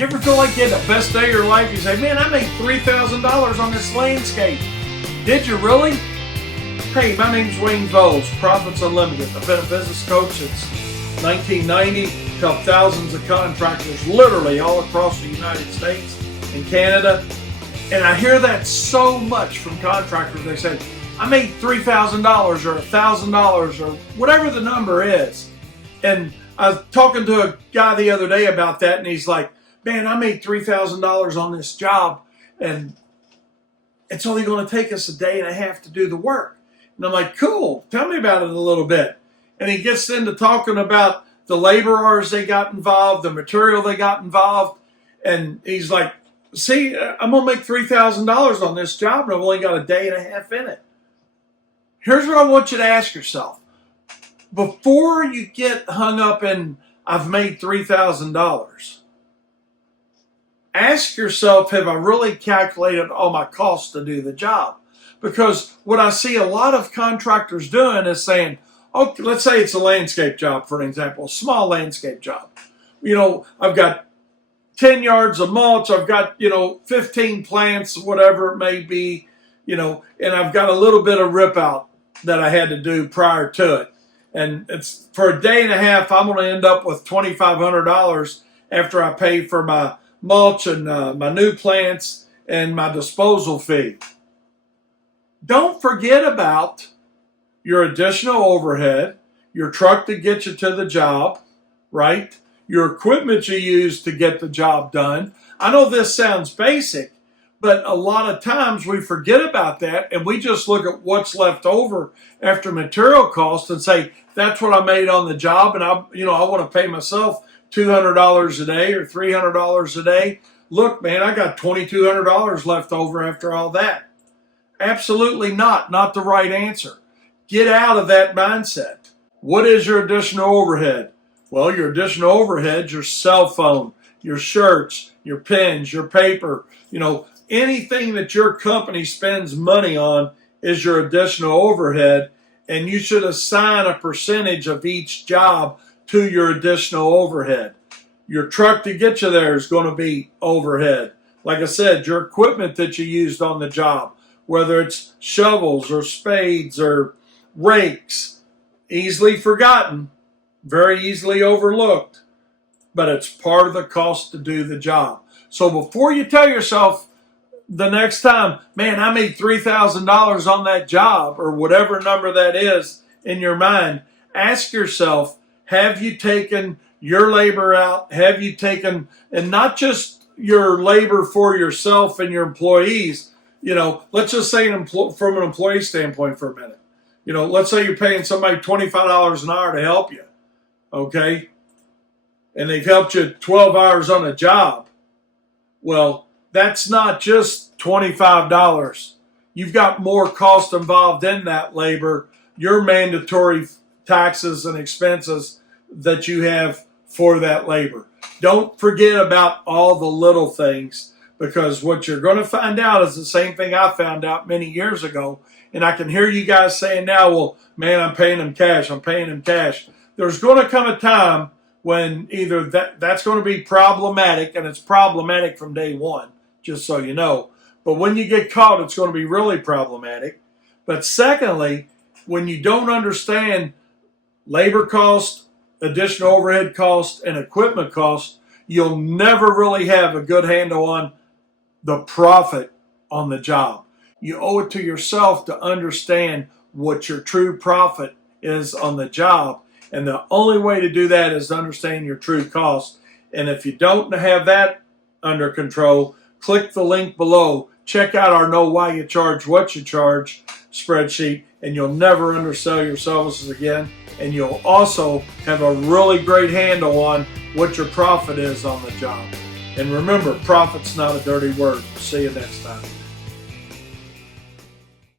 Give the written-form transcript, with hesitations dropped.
You ever feel like you had the best day of your life? You say, man, I made $3,000 on this landscape. Did you really? Hey, my name's Wayne Voles, Profits Unlimited. I've been a business coach since 1990, helped thousands of contractors literally all across the United States and Canada. And I hear that so much from contractors. They say, I made $3,000 or $1,000 or whatever the number is. And I was talking to a guy the other day about that, and he's like, man, I made $3,000 on this job, and it's only going to take us a day and a half to do the work. And I'm like, cool, tell me about it a little bit. And he gets into talking about the labor hours they got involved, the material they got involved. And he's like, see, I'm going to make $3,000 on this job, and I've only got a day and a half in it. Here's what I want you to ask yourself. Before you get hung up in, I've made $3,000, ask yourself, have I really calculated all my costs to do the job? Because what I see a lot of contractors doing is saying, okay, let's say it's a landscape job, for an example, a small landscape job. You know, I've got 10 yards of mulch, I've got, 15 plants, whatever it may be, and I've got a little bit of rip out that I had to do prior to it. And it's for a day and a half, I'm going to end up with $2,500 after I pay for my mulch and my new plants and my disposal fee. Don't forget about your additional overhead, your truck to get you to the job, right? Your equipment you use to get the job done. I know this sounds basic, but a lot of times we forget about that and we just look at what's left over after material costs and say, that's what I made on the job, and I want to pay myself $200 a day or $300 a day. Look, man, I got $2,200 left over after all that. Absolutely not the right answer. Get out of that mindset. What is your additional overhead? Well, your additional overhead, your cell phone, your shirts, your pens, your paper, anything that your company spends money on is your additional overhead, and you should assign a percentage of each job to your additional overhead. Your truck to get you there is going to be overhead. Like I said, your equipment that you used on the job, whether it's shovels or spades or rakes, easily forgotten, very easily overlooked, but it's part of the cost to do the job. So before you tell yourself the next time, man, I made $3,000 on that job, or whatever number that is in your mind, ask yourself, have you taken your labor out? Have you taken, and not just your labor for yourself and your employees, let's just say from an employee standpoint for a minute. Let's say you're paying somebody $25 an hour to help you, okay? And they've helped you 12 hours on a job. Well, that's not just $25. You've got more cost involved in that labor, your mandatory taxes and expenses that you have for that labor. Don't forget about all the little things, because what you're going to find out is the same thing I found out many years ago. And I can hear you guys saying now, well, man, I'm paying them cash. There's going to come a time when either that's going to be problematic, and it's problematic from day one, just so you know. But when you get caught, it's going to be really problematic. But secondly, when you don't understand labor cost, additional overhead cost, and equipment cost, you'll never really have a good handle on the profit on the job. You owe it to yourself to understand what your true profit is on the job. And the only way to do that is to understand your true cost. And if you don't have that under control, click the link below. Check out our Know Why You Charge What You Charge spreadsheet, and you'll never undersell your services again. And you'll also have a really great handle on what your profit is on the job. And remember, profit's not a dirty word. See you next time.